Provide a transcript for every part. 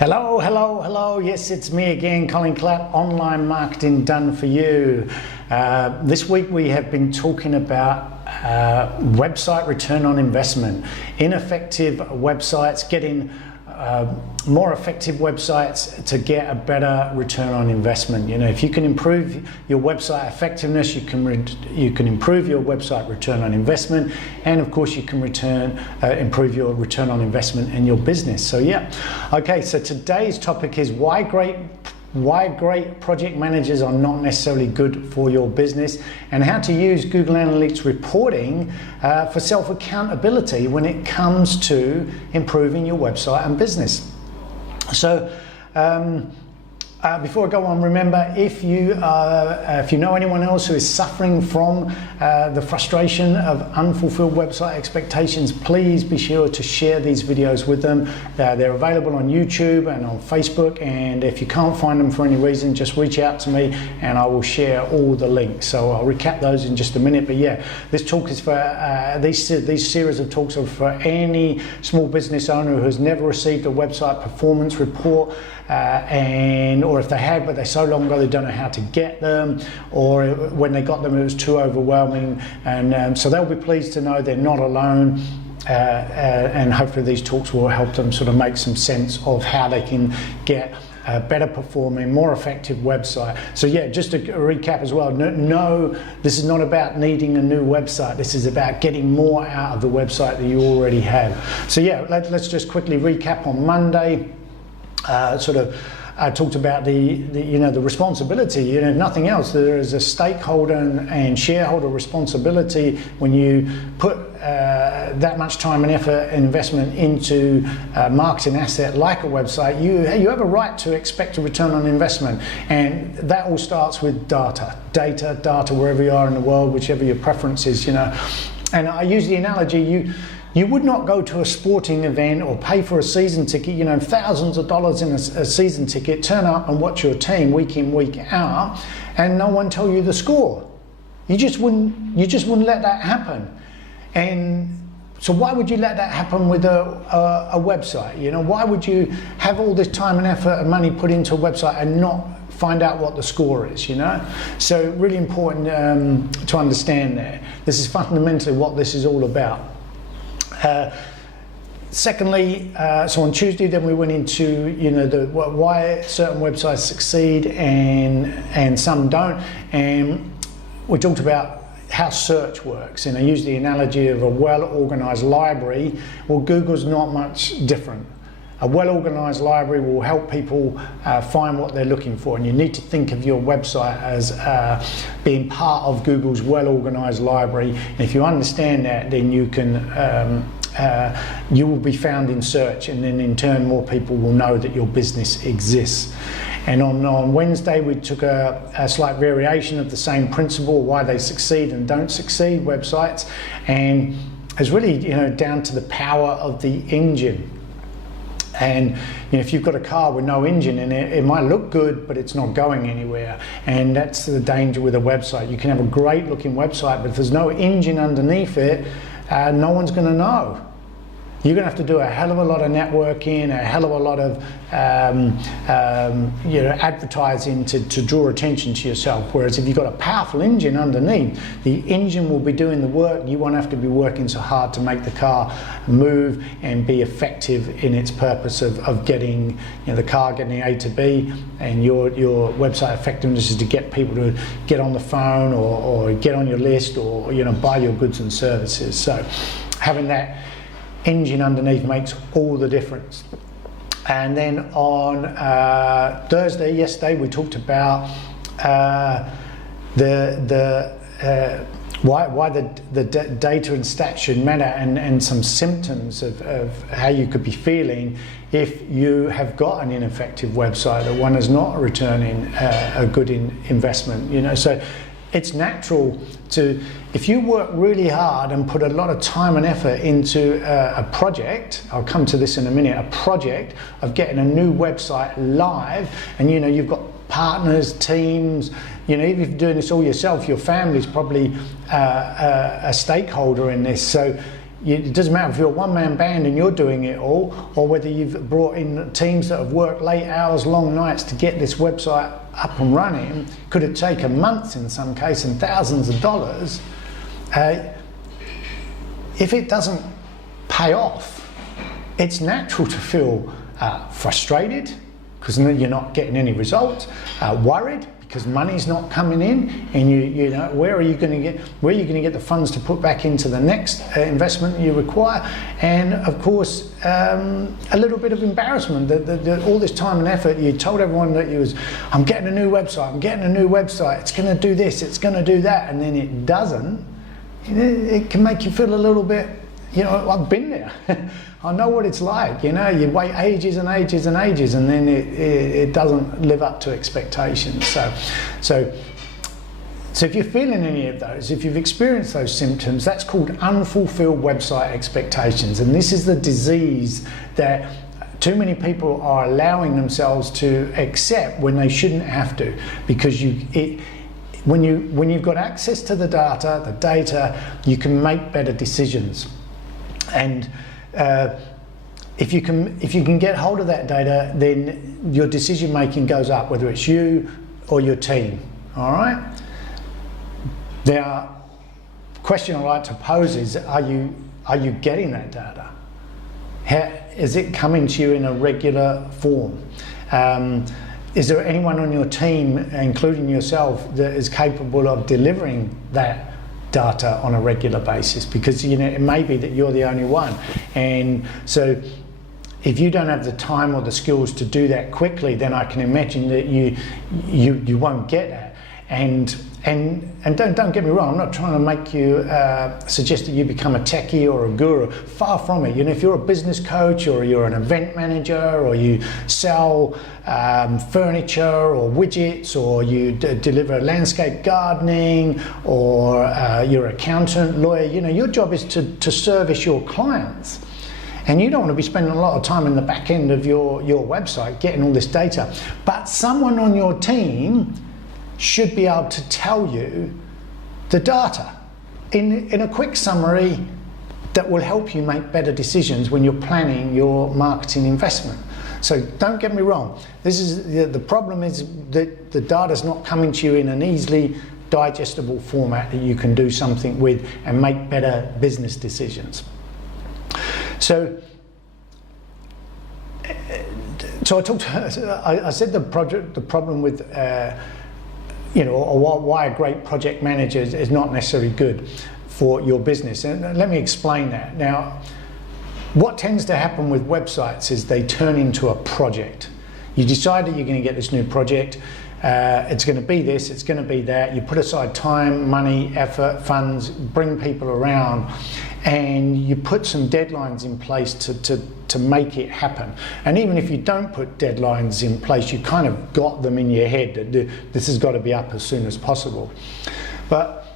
Hello, hello, hello. Yes, it's me again, Colin Clapp, Online Marketing Done For You. This week we have been talking about website return on investment, ineffective websites, getting more effective websites to get a better return on investment. You know, if you can improve your website effectiveness, you can improve your website return on investment, and of course you can improve your return on investment in your business. So yeah, okay. So today's topic is why great project managers are not necessarily good for your business, and how to use Google Analytics reporting for self-accountability when it comes to improving your website and business. So before I go on, remember, if you know anyone else who is suffering from the frustration of unfulfilled website expectations, please be sure to share these videos with them. They're available on YouTube and on Facebook, and if you can't find them for any reason, just reach out to me and I will share all the links. So I'll recap those in just a minute, but yeah, this talk is for these series of talks are for any small business owner who has never received a website performance report, or if they have, but they're so long ago they don't know how to get them, or when they got them it was too overwhelming, and so they'll be pleased to know they're not alone, and hopefully these talks will help them sort of make some sense of how they can get a better performing, more effective website. So yeah, just to recap as well, no, this is not about needing a new website. This is about getting more out of the website that you already have. So yeah, let's just quickly recap. On Monday, I talked about the responsibility. You know, if nothing else, there is a stakeholder and shareholder responsibility when you put that much time and effort and investment into a marketing asset like a website. You have a right to expect a return on investment, and that all starts with data, wherever you are in the world, whichever your preference is. You know, and I use the analogy, you would not go to a sporting event or pay for a season ticket, you know, thousands of dollars in a season ticket, turn up and watch your team week in, week out, and no one tell you the score. You just wouldn't let that happen. And so why would you let that happen with a website? You know, why would you have all this time and effort and money put into a website and not find out what the score is, you know? So really important to understand that. This is fundamentally what this is all about. Secondly, so on Tuesday, then we went into, you know, why certain websites succeed and some don't, and we talked about how search works, and I used the analogy of a well-organized library. Well, Google's not much different. A well-organized library will help people find what they're looking for, and you need to think of your website as being part of Google's well-organized library. And if you understand that, then you can you will be found in search, and then in turn more people will know that your business exists. And on Wednesday we took a slight variation of the same principle, why they succeed and don't succeed, websites, and it's really, you know, down to the power of the engine. And you know, if you've got a car with no engine in it, it might look good, but it's not going anywhere. And that's the danger with a website. You can have a great looking website, but if there's no engine underneath it, no one's going to know. You're going to have to do a hell of a lot of networking, a hell of a lot of advertising to draw attention to yourself. Whereas if you've got a powerful engine underneath, the engine will be doing the work. You won't have to be working so hard to make the car move and be effective in its purpose of getting, you know, the car getting A to B, and your website effectiveness is to get people to get on the phone or get on your list, or, you know, buy your goods and services. So having that engine underneath makes all the difference. And then on yesterday, we talked about why the data and stats should matter, and some symptoms of how you could be feeling if you have got an ineffective website, or one is not returning a good investment. You know, so it's natural to, if you work really hard and put a lot of time and effort into a project, I'll come to this in a minute, a project of getting a new website live, and you know, you've got partners, teams, you know, even if you're doing this all yourself, your family's probably a stakeholder in this. So it doesn't matter if you're a one-man band and you're doing it all, or whether you've brought in teams that have worked late hours, long nights to get this website up and running. Could have taken months in some cases and thousands of dollars. If it doesn't pay off, it's natural to feel frustrated because you're not getting any results, worried because money's not coming in, and you know, where are you going to get the funds to put back into the next investment you require, and of course a little bit of embarrassment that all this time and effort you told everyone that I'm getting a new website, it's going to do this, it's going to do that, and then it doesn't. It can make you feel a little bit, you know, I've been there. I know what it's like, you know, you wait ages and ages and ages, and then it doesn't live up to expectations. So if you're feeling any of those, if you've experienced those symptoms, that's called unfulfilled website expectations. And this is the disease that too many people are allowing themselves to accept when they shouldn't have to, because when you've got access to the data, you can make better decisions. And if you can get hold of that data, then your decision making goes up, whether it's you or your team. All right. Now, the question I like to pose is: Are you getting that data? Is it coming to you in a regular form? Is there anyone on your team, including yourself, that is capable of delivering that data on a regular basis? Because, you know, it may be that you're the only one, and so if you don't have the time or the skills to do that quickly, then I can imagine that you won't get that. And don't get me wrong, I'm not trying to make you suggest that you become a techie or a guru. Far from it. You know, if you're a business coach, or you're an event manager, or you sell furniture or widgets, or you deliver landscape gardening, or you're an accountant, lawyer, you know, your job is to service your clients. And you don't want to be spending a lot of time in the back end of your website getting all this data. But someone on your team should be able to tell you the data in a quick summary that will help you make better decisions when you're planning your marketing investment. So don't get me wrong, this is the problem is that the data's not coming to you in an easily digestible format that you can do something with and make better business decisions. So I said the problem with you know, or why a great project manager is not necessarily good for your business. And let me explain that. Now, what tends to happen with websites is they turn into a project. You decide that you're going to get this new project, it's going to be this, it's going to be that. You put aside time, money, effort, funds, bring people around, and you put some deadlines in place to make it happen. And even if you don't put deadlines in place, you kind of got them in your head that this has got to be up as soon as possible. But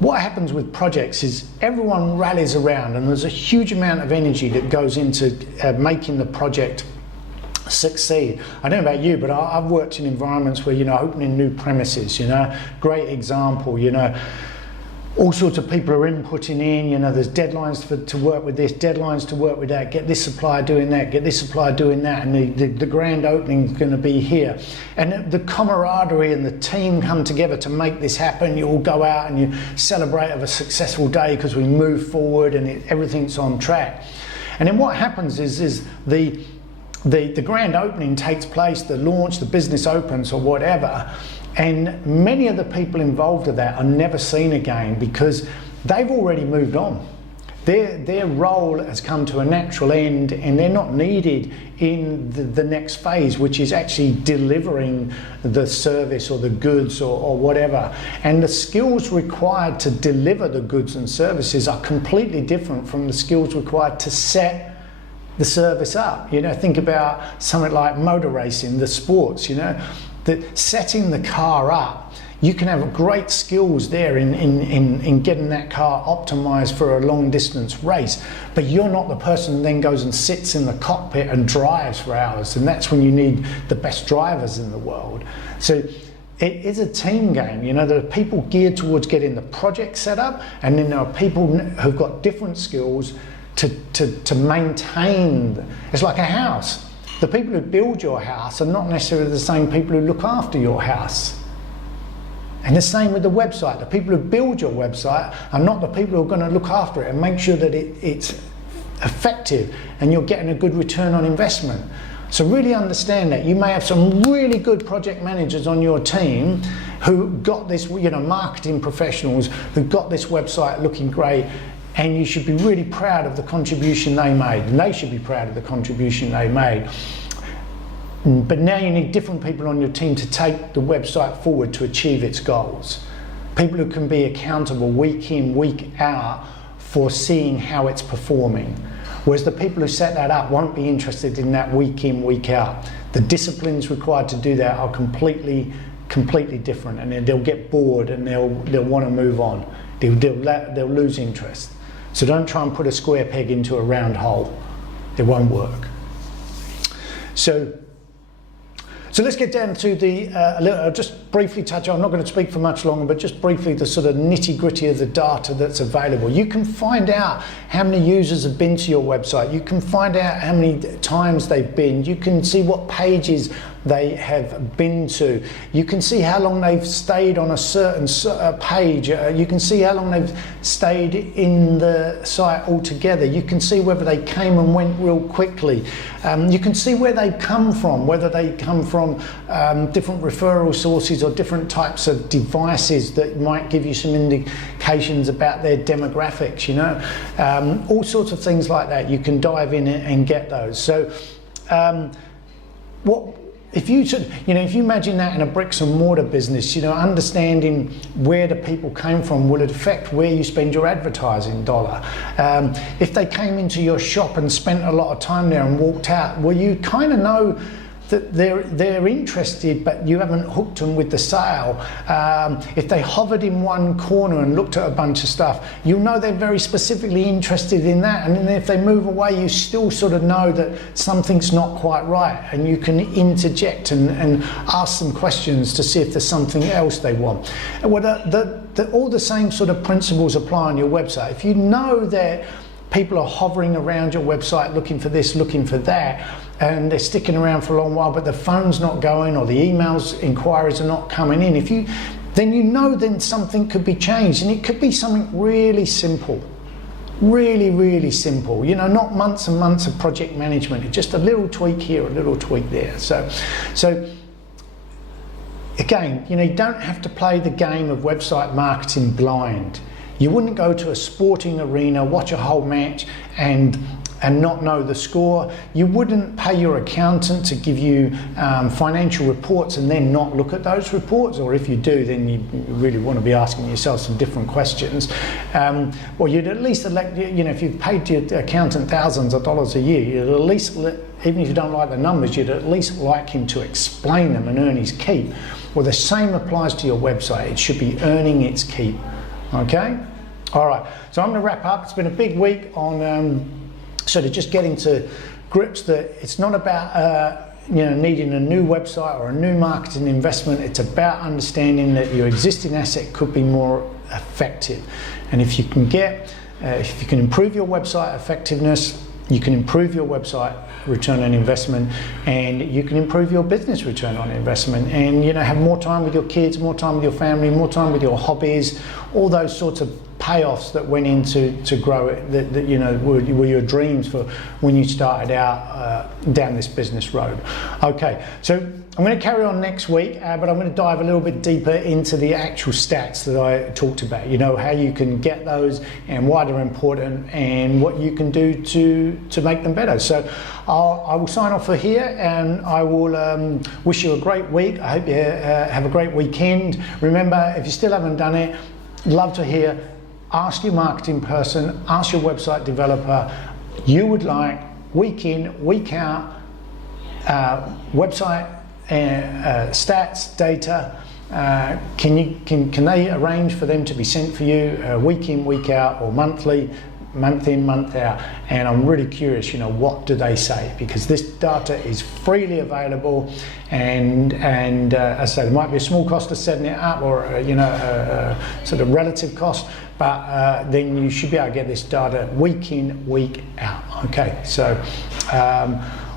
what happens with projects is everyone rallies around, and there's a huge amount of energy that goes into making the project succeed. I don't know about you, but I've worked in environments where, you know, opening new premises, you know, great example, you know, all sorts of people are inputting in, you know, there's deadlines to work with this, deadlines to work with that, get this supplier doing that, get this supplier doing that, and the grand opening is going to be here. And the camaraderie and the team come together to make this happen. You all go out and you celebrate of a successful day because we move forward and everything's on track. And then what happens is the grand opening takes place, the launch, the business opens or whatever, and many of the people involved in that are never seen again because they've already moved on. Their role has come to a natural end, and they're not needed in the next phase, which is actually delivering the service or the goods or whatever. And the skills required to deliver the goods and services are completely different from the skills required to set the service up. You know, think about something like motor racing, the sports, you know, that setting the car up, you can have great skills there in getting that car optimized for a long distance race, but you're not the person who then goes and sits in the cockpit and drives for hours, and that's when you need the best drivers in the world. So it is a team game. You know, there are people geared towards getting the project set up, and then there are people who've got different skills to maintain. It's like a house. The people who build your house are not necessarily the same people who look after your house. And the same with the website. The people who build your website are not the people who are going to look after it and make sure that it's effective and you're getting a good return on investment. So really understand that. You may have some really good project managers on your team who got this, you know, marketing professionals who got this website looking great, and you should be really proud of the contribution they made, and they should be proud of the contribution they made. But now you need different people on your team to take the website forward to achieve its goals. People who can be accountable week in, week out for seeing how it's performing. Whereas the people who set that up won't be interested in that week in, week out. The disciplines required to do that are completely different, and they'll get bored and they'll want to move on. They'll lose interest. So don't try and put a square peg into a round hole. It won't work. So let's get down to the, I'll just briefly touch on, I'm not going to speak for much longer, but just briefly the sort of nitty gritty of the data that's available. You can find out how many users have been to your website. You can find out how many times they've been. You can see what pages they have been to. You can see how long they've stayed on a certain page. You can see how long they've stayed in the site altogether. You can see whether they came and went real quickly. You can see where they come from, whether they come from different referral sources or different types of devices that might give you some indications about their demographics, you know. All sorts of things like that. You can dive in and get those. So if you imagine that in a bricks and mortar business, you know, understanding where the people came from will affect where you spend your advertising dollar. If they came into your shop and spent a lot of time there and walked out, well, you kind of know that they're interested, but you haven't hooked them with the sale. If they hovered in one corner and looked at a bunch of stuff, you know they're very specifically interested in that. And then if they move away, you still sort of know that something's not quite right, and you can interject and ask some questions to see if there's something else they want. Well, all the same sort of principles apply on your website. If you know that people are hovering around your website looking for this, looking for that, and they're sticking around for a long while, but the phone's not going or the emails, inquiries are not coming in, then something could be changed, and it could be something really simple, really simple. You know, not months and months of project management. It's just a little tweak here, a little tweak there. So again, you know, you don't have to play the game of website marketing blind. You wouldn't go to a sporting arena, watch a whole match and not know the score. You wouldn't pay your accountant to give you financial reports and then not look at those reports, or if you do, then you really want to be asking yourself some different questions. Or you'd at least elect, you know, if you've paid your accountant thousands of dollars a year, you'd at least, even if you don't like the numbers, you'd at least like him to explain them and earn his keep. Well, the same applies to your website. It should be earning its keep. Okay? All right, so I'm going to wrap up. It's been a big week on sort of just getting to grips that it's not about you know, needing a new website or a new marketing investment. It's about understanding that your existing asset could be more effective. And if you can improve your website effectiveness, you can improve your website return on investment, and you can improve your business return on investment, and, you know, have more time with your kids, more time with your family, more time with your hobbies, all those sorts of payoffs that went into grow it, that you know were your dreams for when you started out down this business road. Okay, so I'm going to carry on next week, but I'm going to dive a little bit deeper into the actual stats that I talked about. You know, how you can get those and why they're important and what you can do to make them better. So I will sign off for here, and I will wish you a great week. I hope you have a great weekend. Remember, if you still haven't done it, love to hear. Ask your marketing person, ask your website developer, you would like week in, week out, website stats, data. Can they arrange for them to be sent for you week in, week out, or monthly? month in, month out, and I'm really curious, what do they say? Because this data is freely available, and as I say, there might be a small cost of setting it up, or a sort of relative cost, but then you should be able to get this data week in, week out. Okay, so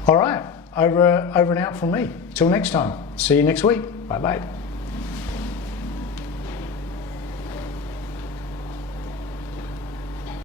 all right, over and out from me. Till next time. See you next week. Bye bye.